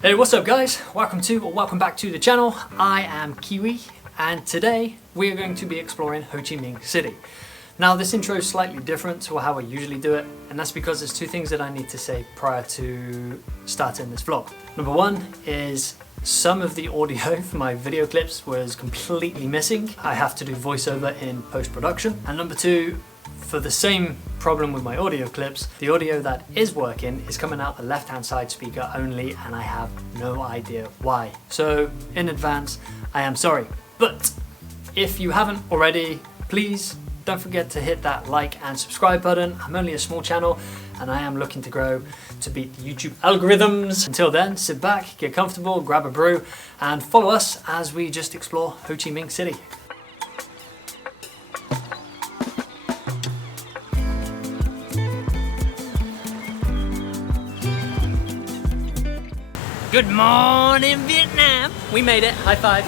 Hey, what's up guys? Welcome back to the channel. I am Kiwi and today we are going to be exploring Ho Chi Minh City. Now this intro is slightly different to how I usually do it, and that's because there's two things that I need to say prior to starting this vlog. Number one is some of the audio for my video clips was completely missing. I have to do voiceover in post-production. And number two, for the same problem with my audio clips, the audio that is working is coming out the left-hand side speaker only, and I have no idea why. So in advance, I am sorry. But if you haven't already, please don't forget to hit that like and subscribe button. I'm only a small channel and I am looking to grow to beat the YouTube algorithms. Until then, sit back, get comfortable, grab a brew, and follow us as we just explore Ho Chi Minh City. Good morning, Vietnam! We made it, high five.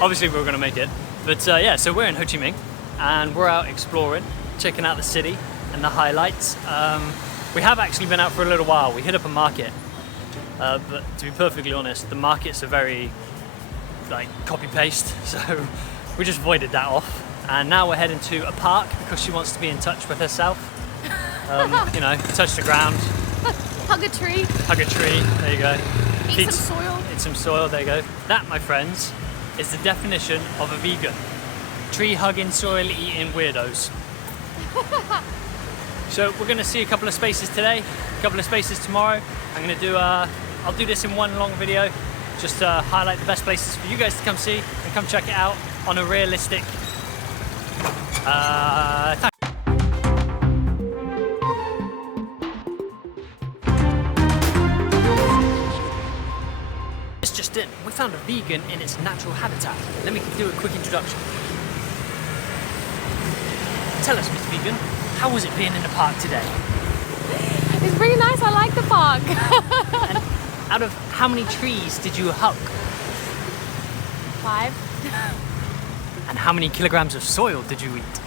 Obviously we were gonna make it, but yeah, so we're in Ho Chi Minh and we're out exploring, checking out the city and the highlights. We have actually been out for a little while. We hit up a market, but to be perfectly honest, the markets are very like copy-paste, so we just voided that off. And now we're heading to a park because she wants to be in touch with herself. You know, touch the ground. Hug a tree. Hug a tree, there you go. Eat some soil. Eat some soil, there you go. That, my friends, is the definition of a vegan. Tree-hugging, soil-eating weirdos. So we're gonna see a couple of spaces today, a couple of spaces tomorrow. I'm gonna do, I'll do this in one long video, just to highlight the best places for you guys to come see and come check it out on a realistic time. Just in, we found a vegan in its natural habitat. Let me do a quick introduction. Tell us, Miss Vegan, how was it being in the park today? It's really nice, I like the park. And out of how many trees did you hug? 5. And how many kilograms of soil did you eat?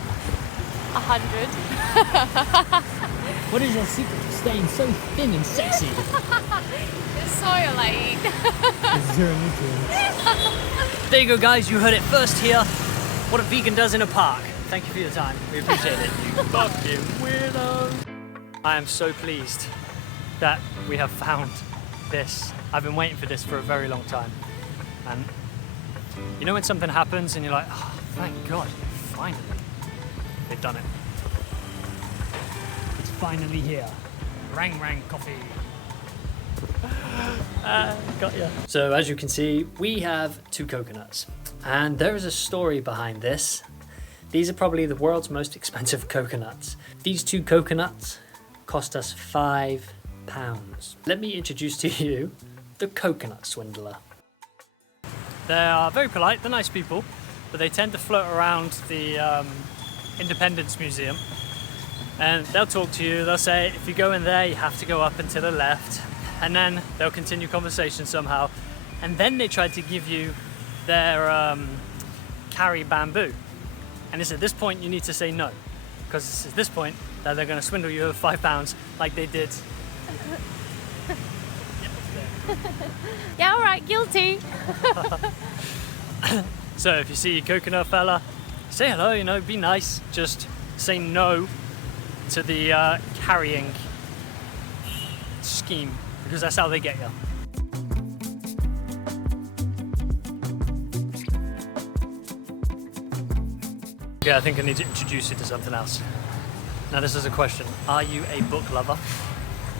100. What is your secret to staying so thin and sexy? The soil I eat. 0 nutrients. There you go guys, you heard it first here. What a vegan does in a park. Thank you for your time, we appreciate it. You fucking weirdo. I am so pleased that we have found this. I've been waiting for this for a very long time. And you know when something happens and you're like, oh, thank God, finally. They've done it. It's finally here. Rang rang coffee. Got ya. So as you can see, we have 2 coconuts. And there is a story behind this. These are probably the world's most expensive coconuts. These 2 coconuts cost us £5. Let me introduce to you the coconut swindler. They are very polite, they're nice people, but they tend to float around the Independence Museum. And they'll talk to you, they'll say, if you go in there, you have to go up and to the left. And then they'll continue conversation somehow. And then they try to give you their carry bamboo. And it's at this point you need to say no. Because it's at this point that they're going to swindle you of £5 like they did. Yeah, alright, guilty. So if you see a coconut fella, say hello, you know, be nice. Just say no to the carrying scheme, because that's how they get you. Yeah, I think I need to introduce you to something else. Now this is a question. Are you a book lover?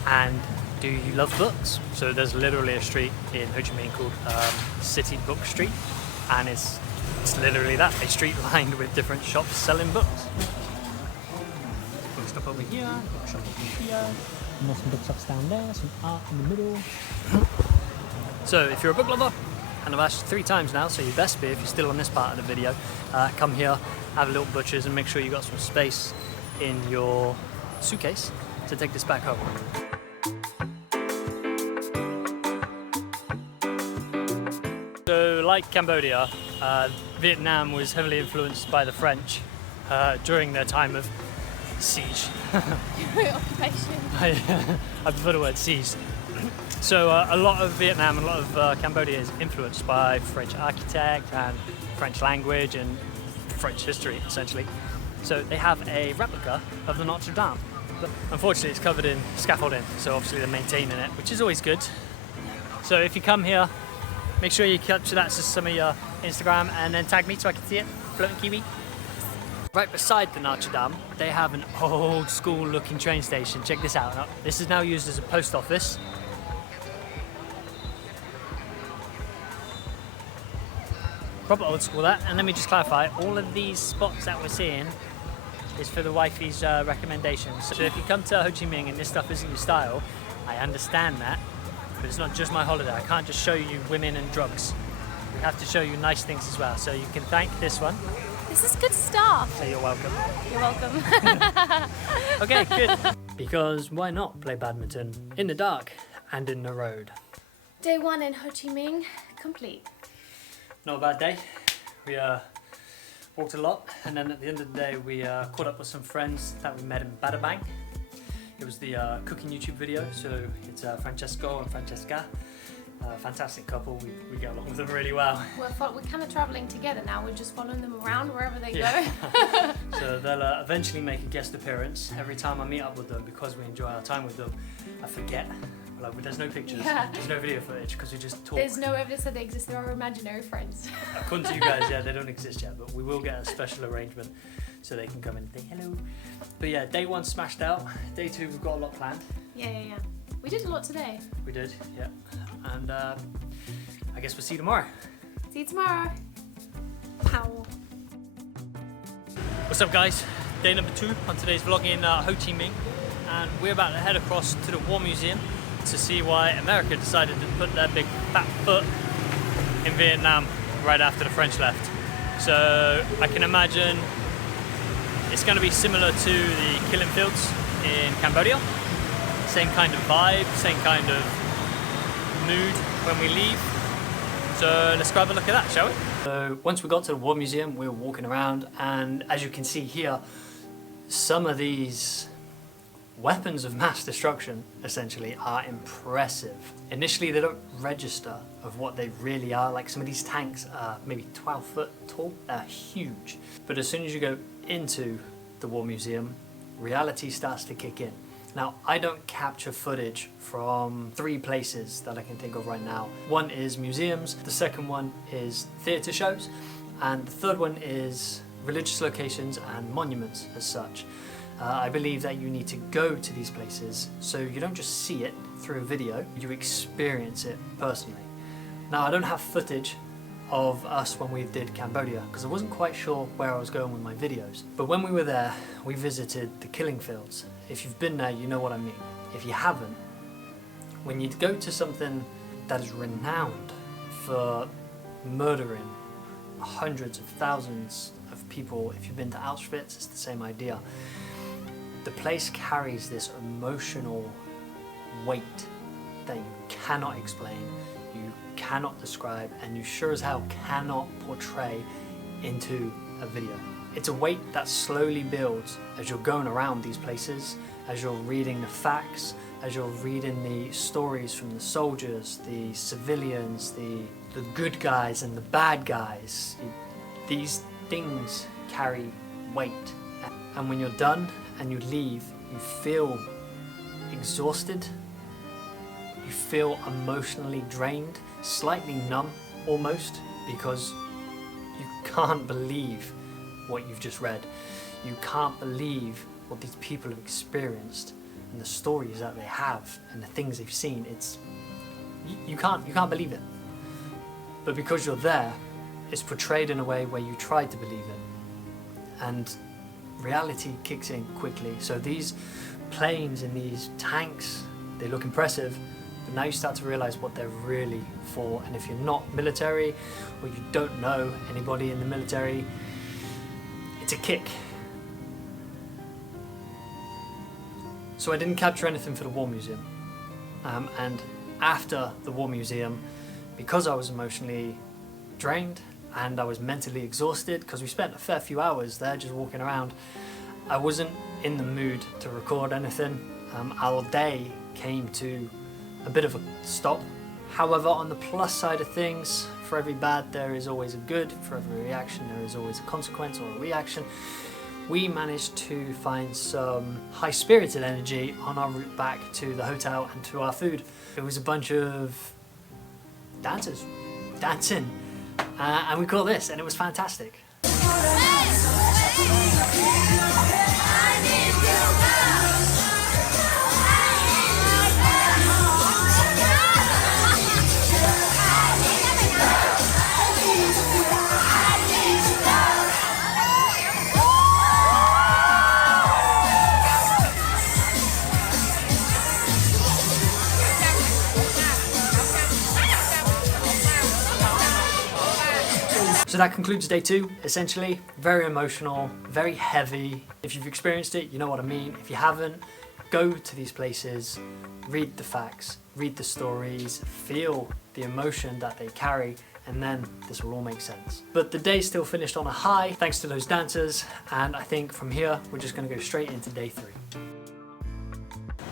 And do you love books? So there's literally a street in Ho Chi Minh called City Book Street. And it's literally that, a street lined with different shops selling books. Bookshop over here, bookshop over here. And there's some bookshops down there, some art in the middle. So if you're a book lover, and I've asked 3 times now, so you best be if you're still on this part of the video, come here, have a little butcher's and make sure you got some space in your suitcase to take this back home. So like Cambodia, Vietnam was heavily influenced by the French during their time of siege. Occupation. I prefer the word siege. So a lot of Vietnam, a lot of Cambodia is influenced by French architect and French language and French history, essentially. So they have a replica of the Notre Dame. But unfortunately, it's covered in scaffolding, so obviously they're maintaining it, which is always good. So if you come here, make sure you capture that to some of your Instagram and then tag me so I can see it. Floating Kiwi. Right beside the Notre Dame, they have an old school looking train station. Check this out. Now, this is now used as a post office. Proper old school that. And let me just clarify, all of these spots that we're seeing is for the wifey's recommendations. So if you come to Ho Chi Minh and this stuff isn't your style, I understand that, but it's not just my holiday. I can't just show you women and drugs. We have to show you nice things as well. So you can thank this one. This is good stuff. So you're welcome. You're welcome. Okay, good. Because why not play badminton in the dark and in the road? Day 1 in Ho Chi Minh complete. Not a bad day. We walked a lot, and then at the end of the day we caught up with some friends that we met in Bada Bang. It was the cooking YouTube video, so it's Francesco and Francesca. Fantastic couple, we get along with them really well. We're kind of travelling together now, we're just following them around wherever they Yeah. go. So they'll eventually make a guest appearance. Every time I meet up with them, because we enjoy our time with them, I forget. Like, there's no pictures, Yeah. there's no video footage, because we just talk. There's no evidence that they exist, they're our imaginary friends. According to you guys, yeah, they don't exist yet, but we will get a special arrangement so they can come and say hello. But yeah, day 1 smashed out. Day 2, we've got a lot planned. Yeah. We did a lot today. We did, yeah. And I guess we'll see you tomorrow. See you tomorrow. Pow. What's up, guys? Day number 2 on today's vlog in Ho Chi Minh, and we're about to head across to the War Museum to see why America decided to put their big fat foot in Vietnam right after the French left. So I can imagine it's going to be similar to the killing fields in Cambodia. Same kind of vibe, same kind of mood when we leave. So let's grab a look at that, shall we? So once we got to the War Museum, we were walking around, and as you can see here, some of these weapons of mass destruction essentially are impressive. Initially they don't register of what they really are. Like, some of these tanks are maybe 12 foot tall, they're huge. But as soon as you go into the War Museum, reality starts to kick in. Now, I don't capture footage from 3 places that I can think of right now. One is museums, the second one is theatre shows, and the third one is religious locations and monuments as such. I believe that you need to go to these places so you don't just see it through a video, you experience it personally. Now, I don't have footage of us when we did Cambodia because I wasn't quite sure where I was going with my videos. But when we were there, we visited the killing fields. If you've been there, you know what I mean. If you haven't, when you go to something that is renowned for murdering hundreds of thousands of people, if you've been to Auschwitz, it's the same idea. The place carries this emotional weight that you cannot explain, you cannot describe, and you sure as hell cannot portray into a video. It's a weight that slowly builds as you're going around these places, as you're reading the facts, as you're reading the stories from the soldiers, the civilians, the good guys and the bad guys. These things carry weight. And when you're done and you leave, you feel exhausted, you feel emotionally drained, slightly numb almost, because you can't believe what you've just read. You can't believe what these people have experienced and the stories that they have and the things they've seen. It's you can't believe it. But because you're there, it's portrayed in a way where you try to believe it. And reality kicks in quickly. So these planes and these tanks, they look impressive, but now you start to realize what they're really for. And if you're not military or you don't know anybody in the military, it's a kick. So I didn't capture anything for the War Museum. And after the War Museum, because I was emotionally drained and I was mentally exhausted, because we spent a fair few hours there just walking around, I wasn't in the mood to record anything. Our day came to a bit of a stop. However, on the plus side of things, for every bad there is always a good, for every reaction there is always a consequence or a reaction. We managed to find some high-spirited energy on our route back to the hotel and to our food. It was a bunch of dancers dancing, and we caught this, and it was fantastic. So that concludes day 2, essentially. Very emotional, very heavy. If you've experienced it, you know what I mean. If you haven't, go to these places, read the facts, read the stories, feel the emotion that they carry, and then this will all make sense. But the day still finished on a high, thanks to those dancers, and I think from here, we're just gonna go straight into day 3.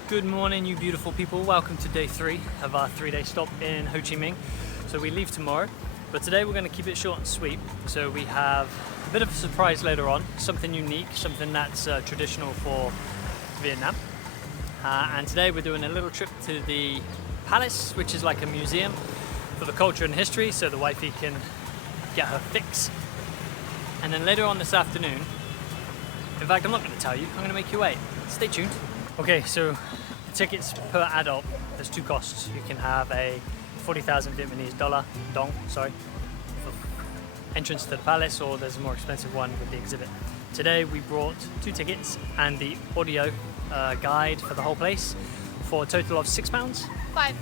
Good morning, you beautiful people. Welcome to day 3 of our 3-day stop in Ho Chi Minh. So we leave tomorrow. But today we're going to keep it short and sweet, so we have a bit of a surprise later on, something unique, something that's traditional for Vietnam. And today we're doing a little trip to the palace, which is like a museum for the culture and history, so the wifey can get her fix. And then later on this afternoon, in fact I'm not going to tell you, I'm going to make you wait. Stay tuned. Okay, so the tickets per adult, there's 2 costs. You can have a 40,000 Vietnamese dollar, dong, sorry, for entrance to the palace, or there's a more expensive one with the exhibit. Today we brought 2 tickets and the audio guide for the whole place for a total of £6. £5.60.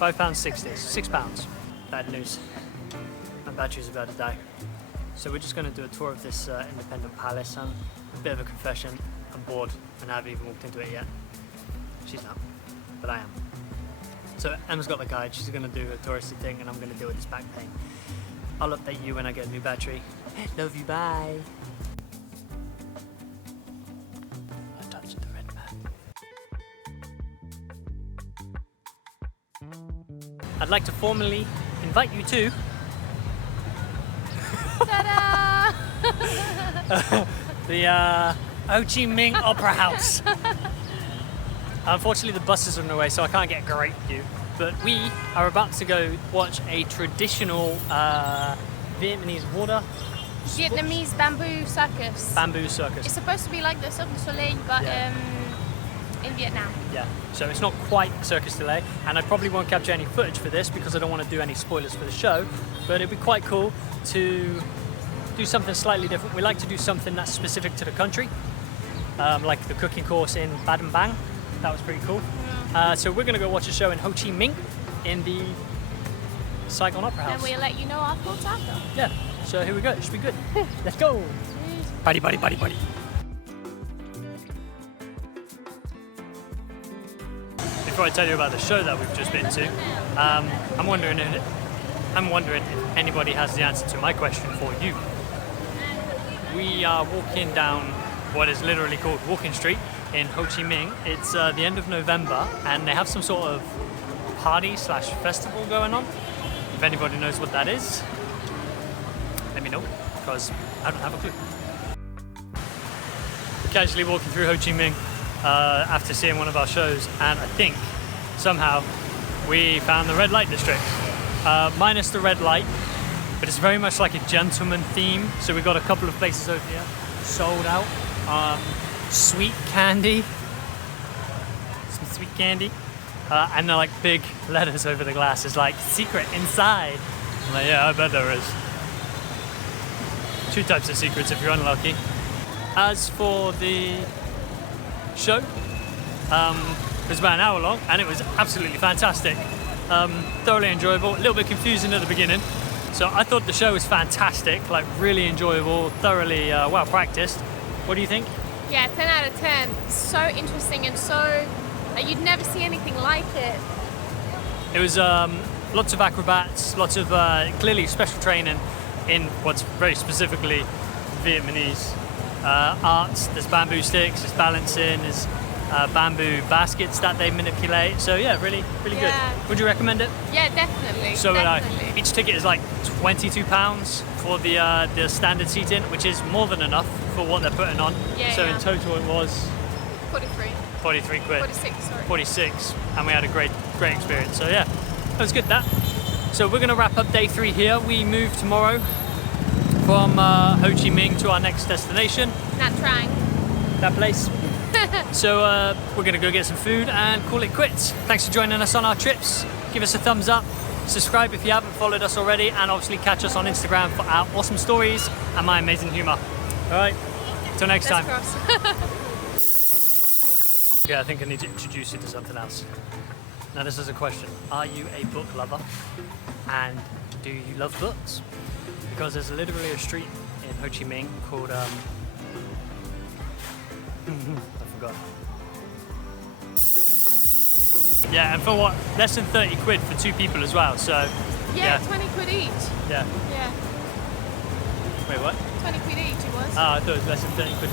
£5.60, £6. Bad news. My battery's about to die. So we're just going to do a tour of this independent palace, and a bit of a confession, I'm bored and I haven't even walked into it yet. She's not, but I am. So Emma's got the guide, she's going to do a touristy thing, and I'm going to deal with this back pain. I'll update you when I get a new battery. Love you, bye! I touched the red man. I'd like to formally invite you to... Ta-da! the Ho Chi Minh Opera House. Unfortunately the buses are on the way, so I can't get a great view, but we are about to go watch a traditional Vietnamese water Vietnamese bamboo circus. Bamboo circus. It's supposed to be like the Cirque du Soleil, but Yeah. In Vietnam. Yeah, so it's not quite Circus du Soleil, and I probably won't capture any footage for this because I don't want to do any spoilers for the show, but it'd be quite cool to do something slightly different. We like to do something that's specific to the country, like the cooking course in Bad Bang. That was pretty cool. So we're going to go watch a show in Ho Chi Minh in the Saigon Opera House. And we'll let you know our thoughts after. Yeah, so here we go. It should be good. Let's go. Buddy, buddy, buddy, buddy. Before I tell you about the show that we've just been to, I'm wondering if anybody has the answer to my question for you. We are walking down what is literally called Walking Street in Ho Chi Minh. It's the end of November, and they have some sort of party / festival going on. If anybody knows what that is, let me know, because I don't have a clue. We're casually walking through Ho Chi Minh after seeing one of our shows, and I think somehow we found the red light district. Minus the red light, but it's very much like a gentleman theme. So we've got a couple of places over here sold out. Sweet candy, some sweet candy, and they're like big letters over the glass. It's like secret inside. I'm like, yeah, I bet there is. 2 types of secrets if you're unlucky. As for the show, it was about an hour long, and it was absolutely fantastic. Thoroughly enjoyable, a little bit confusing at the beginning. So I thought the show was fantastic, like really enjoyable, thoroughly well practiced. What do you think? Yeah, 10 out of 10. So interesting and so you'd never see anything like it. It was lots of acrobats, lots of clearly special training in what's very specifically Vietnamese arts. There's bamboo sticks, there's balancing, there's bamboo baskets that they manipulate. So yeah, really good. Would you recommend it? Yeah, definitely. So definitely. each ticket is like £22 for the standard seating, which is more than enough for what they're putting on. So in total it was 43 quid. 46, sorry. 46, and we had a great experience. So yeah, that was good. That. So we're gonna wrap up day 3 here. We move tomorrow from Ho Chi Minh to our next destination. Nha Trang. That place. So we're gonna go get some food and call it quits. Thanks for joining us on our trips. Give us a thumbs up, subscribe if you haven't followed us already, and obviously catch us on Instagram for our awesome stories and my amazing humor. All right, till next time. Yeah, I think I need to introduce you to something else. Now this is a question. Are you a book lover? And do you love books? Because there's literally a street in Ho Chi Minh called I forgot. Yeah, and for what? Less than 30 quid for 2 people as well, so... Yeah, 20 quid each. Yeah. Yeah. Wait, what? 20 quid each it was. Ah, I thought it was less than 30 quid.